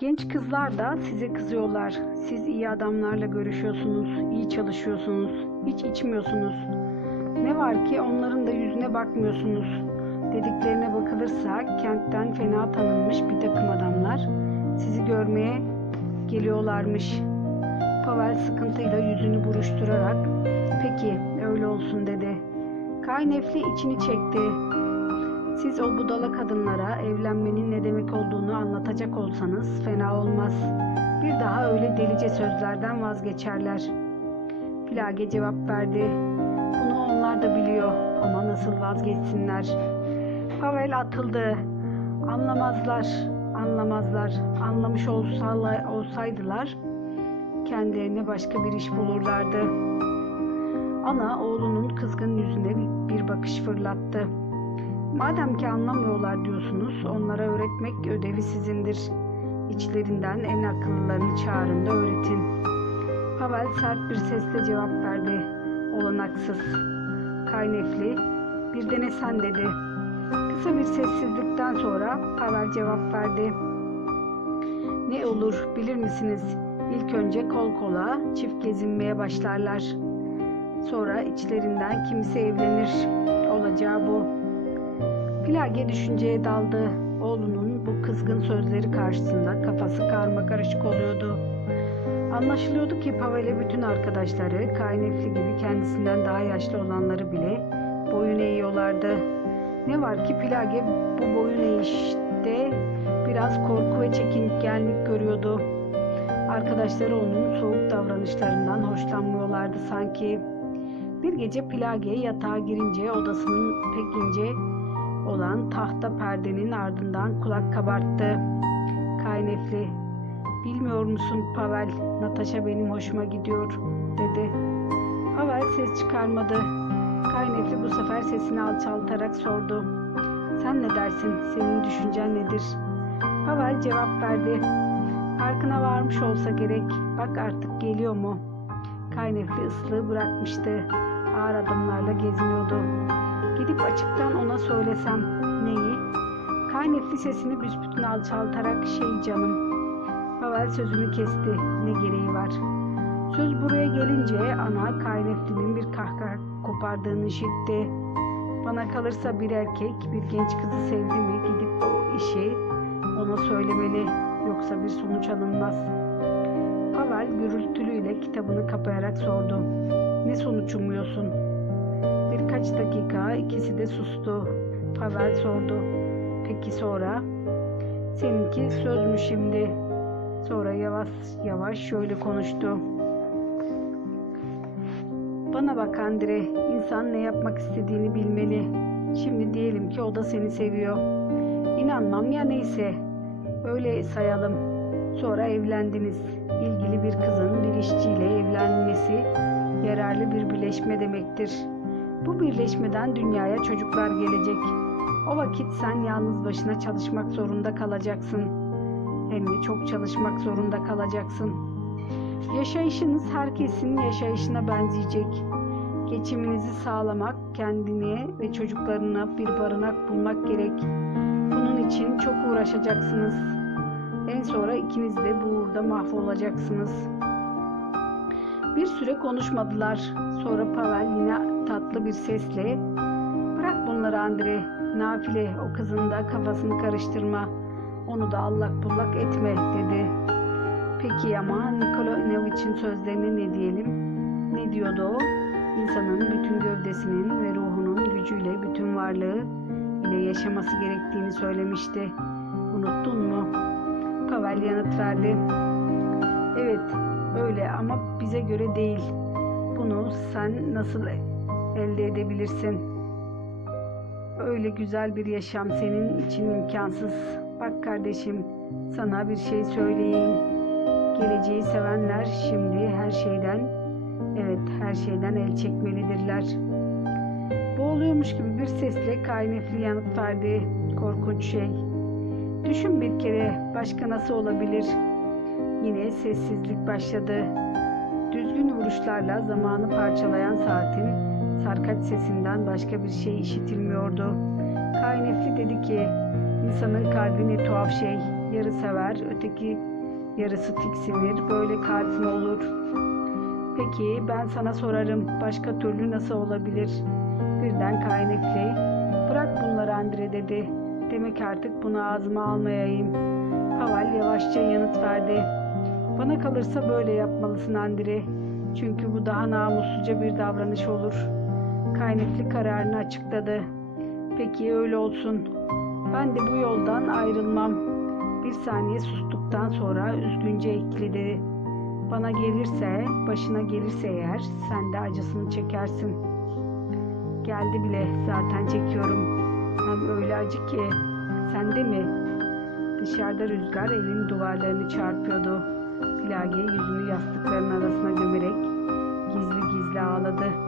Genç kızlar da size kızıyorlar. Siz iyi adamlarla görüşüyorsunuz, iyi çalışıyorsunuz, hiç içmiyorsunuz. Ne var ki onların da yüzüne bakmıyorsunuz. Dediklerine bakılırsa kentten fena tanınmış bir takım adamlar sizi görmeye geliyorlarmış. Pavel sıkıntıyla yüzünü buruşturarak peki öyle olsun dedi. Kaynefli içini çekti. Siz o budala kadınlara evlenmenin ne demek olduğunu anlatacak olsanız fena olmaz. Bir daha öyle delice sözlerden vazgeçerler. Plage cevap verdi. Bunu onlar da biliyor ama nasıl vazgeçsinler? Pavel atıldı. Anlamazlar, anlamazlar. Anlamış olsaydılar kendilerine başka bir iş bulurlardı. Ana oğlunun kızgın yüzüne bir bakış fırlattı. Madem ki anlamıyorlar diyorsunuz, onlara öğretmek ödevi sizindir. İçlerinden en akıllılarını çağırın da öğretin. Pavel sert bir sesle cevap verdi. Olanaksız. Kaynefli, bir dene sen dedi. Kısa bir sessizlikten sonra Pavel cevap verdi. Ne olur bilir misiniz? İlk önce kol kola çift gezinmeye başlarlar. Sonra içlerinden kimisi evlenir. Plage düşünceye daldı. Oğlunun bu kızgın sözleri karşısında kafası karma karışık oluyordu. Anlaşılıyordu ki Pavel'e bütün arkadaşları, Kaynefli gibi kendisinden daha yaşlı olanları bile boyun eğiyorlardı. Ne var ki Plage bu boyun eğişte biraz korku ve çekingenlik görüyordu. Arkadaşları onun soğuk davranışlarından hoşlanmıyorlardı sanki. Bir gece Plage yatağa girince odasının pek ince olan tahta perdenin ardından kulak kabarttı. Kaynefli, bilmiyor musun Pavel, Natasha benim hoşuma gidiyor dedi. Pavel ses çıkarmadı. Kaynefli bu sefer sesini alçaltarak sordu. Sen ne dersin, senin düşüncen nedir? Pavel cevap verdi. Farkına varmış olsa gerek, bak artık geliyor mu? Kaynefli ıslığı bırakmıştı. Ağır adımlarla geziniyordu. Gidip açıktan ona söylesem neyi? Kaynefli sesini büsbütün alçaltarak şey canım. Pavel sözünü kesti. Ne gereği var? Söz buraya gelince ana Kaynefli'nin bir kahkaha kopardığını işitti. Bana kalırsa bir erkek bir genç kızı sevdi mi gidip o işi ona söylemeli. Yoksa bir sonuç alınmaz. Pavel gürültülüyle kitabını kapayarak sordu. Ne sonuç umuyorsun? Birkaç dakika ikisi de sustu. Pavel sordu. Peki sonra? Seninki söz mü şimdi? Sonra yavaş yavaş şöyle konuştu. Bana bak Andre, insan ne yapmak istediğini bilmeli. Şimdi diyelim ki o da seni seviyor. İnanmam ya neyse. Öyle sayalım. Sonra evlendiniz. İlgili bir kızın bir işçiyle evlenmesi yararlı bir birleşme demektir. Bu birleşmeden dünyaya çocuklar gelecek. O vakit sen yalnız başına çalışmak zorunda kalacaksın. Hem de çok çalışmak zorunda kalacaksın. Yaşayışınız herkesin yaşayışına benzeyecek. Geçiminizi sağlamak, kendine ve çocuklarına bir barınak bulmak gerek. Bunun için çok uğraşacaksınız. En sonra ikiniz de bu uğurda mahvolacaksınız. Bir süre konuşmadılar. Sonra Pavel yine tatlı bir sesle Bırak bunları Andre. Nafile o kızın da kafasını karıştırma. Onu da allak bullak etme dedi. Peki ama Nikola Inovich'in sözlerine ne diyelim? Ne diyordu o? İnsanın bütün gövdesinin ve ruhunun gücüyle bütün varlığı ile yaşaması gerektiğini söylemişti. Unuttun mu? Pavel yanıt verdi. Evet, öyle ama bize göre değil. Bunu sen nasıl elde edebilirsin? Öyle güzel bir yaşam senin için imkansız. Bak kardeşim, sana bir şey söyleyeyim. Geleceği sevenler şimdi her şeyden, evet her şeyden el çekmelidirler. Boğuluyormuş gibi bir sesle kaynefli yanıt verdi. Korkunç şey. Düşün bir kere başka nasıl olabilir? Yine sessizlik başladı. Düzgün vuruşlarla zamanı parçalayan saatin sarkaç sesinden başka bir şey işitilmiyordu. Kaynefli dedi ki, insanın kalbi ne tuhaf şey. yarı sever, öteki yarısı tiksinir. Böyle kalp mi olur? Peki ben sana sorarım. Başka türlü nasıl olabilir? Birden kaynekli. Bırak bunları Andre dedi. Demek artık bunu ağzıma almayayım. Pavel yavaşça yanıt verdi. Bana kalırsa böyle yapmalısın Andre. Çünkü bu daha namussuzca bir davranış olur. Kaynekli kararını açıkladı. Peki öyle olsun. Ben de bu yoldan ayrılmam. Bir saniye sustuktan sonra üzgünce ekledi. Bana gelirse, başına gelirse eğer sen de acısını çekersin. Geldi bile zaten çekiyorum. Hem öyle acı ki. Sen de mi? Dışarıda rüzgar evin duvarlarını çarpıyordu. Plage yüzünü yastıkların arasına gömerek gizli gizli ağladı.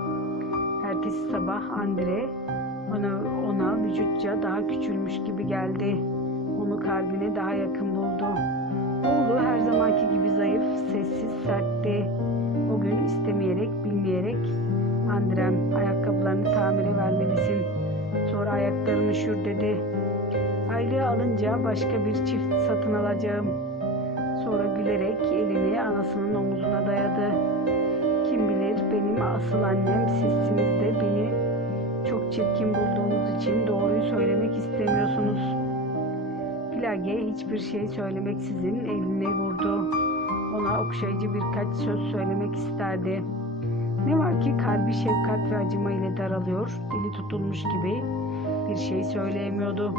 Ertesi sabah Andre ona, ona vücutça daha küçülmüş gibi geldi. Onu kalbine daha yakın buldu. Oğlu her zamanki gibi zayıf, sessiz, sertti. O gün istemeyerek, bilmeyerek Andrem ayakkabılarını tamire vermelisin. Sonra ayakların üşür dedi. Aylığı alınca başka bir çift satın alacağım. Sonra gülerek elini anasının omuzuna dayadı. Kim bilir benim asıl annem sizsiniz de beni çok çirkin bulduğunuz için doğruyu söylemek istemiyorsunuz. Plage hiçbir şey söylemeksizin eline vurdu. Ona okşayıcı birkaç söz söylemek isterdi. Ne var ki kalbi şefkat ve acıma ile daralıyor, dili tutulmuş gibi bir şey söyleyemiyordu.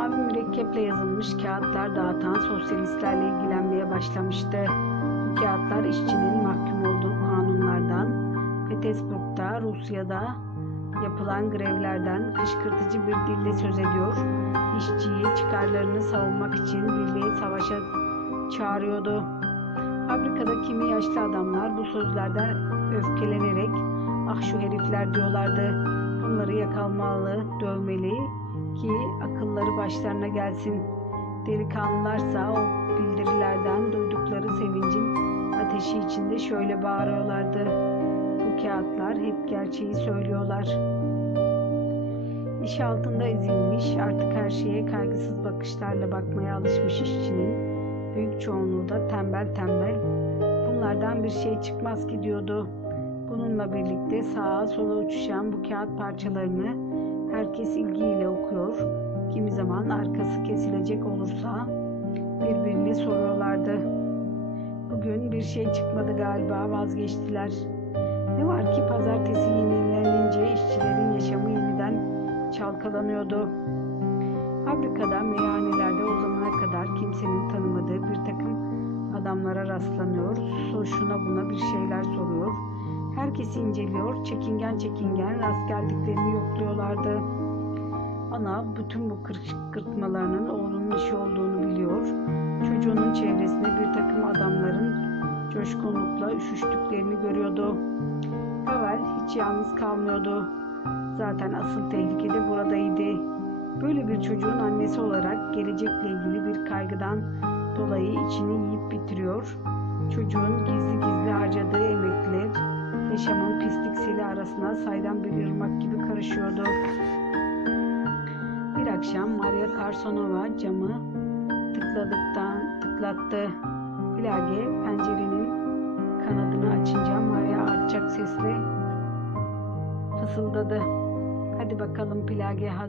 Mavi mürekkeple yazılmış kağıtlar dağıtan sosyalistlerle ilgilenmeye başlamıştı. Bu kağıtlar işçinin mahkum olduğu kanunlardan, Petersburg'da, Rusya'da yapılan grevlerden kışkırtıcı bir dille söz ediyor. İşçiyi çıkarlarını savunmak için birliğe savaşa çağırıyordu. Fabrikada kimi yaşlı adamlar bu sözlerden öfkelenerek ah şu herifler diyorlardı. Bunları yakalmalı, dövmeli ki akılları başlarına gelsin. Delikanlılarsa o bildirilerden duydukları sevincin ateşi içinde şöyle bağırıyorlardı. Bu kağıtlar hep gerçeği söylüyorlar. İş altında ezilmiş, artık her şeye kaygısız bakışlarla bakmaya alışmış işçinin büyük çoğunluğu da tembel tembel bunlardan bir şey çıkmaz ki diyordu. Bununla birlikte sağa sola uçuşan bu kağıt parçalarını herkes ilgiyle okuyor. Kimi zaman arkası kesilecek olursa birbirine soruyorlardı. Bugün bir şey çıkmadı galiba vazgeçtiler. Ne var ki pazartesi yenilenince işçilerin yaşamı yeniden çalkalanıyordu. Fabrikada, meyhanelerde o zamana kadar kimsenin tanımadığı bir takım adamlara rastlanıyor. Şuna buna bir şeyler soruyor. Herkesi inceliyor, çekingen çekingen rast geldiklerini yokluyorlardı. Ana bütün bu kırıtmalarının oğlunun işi olduğunu biliyor. Çocuğunun çevresinde bir takım adamların coşkunlukla üşüştüklerini görüyordu. Pavel hiç yalnız kalmıyordu. Zaten asıl tehlike de buradaydı. Böyle bir çocuğun annesi olarak gelecekle ilgili bir kaygıdan dolayı içini yiyip bitiriyor. Çocuğun gizli gizli harcadığı emekler yaşamın pislik seli arasına saydan bir ırmak gibi karışıyordu. Bir akşam Maria Karsonova camı tıkladıktan tıklattı. Plage pencerenin kanadını açınca Maria alçak sesle fısıldadı. Hadi bakalım Plage hazır.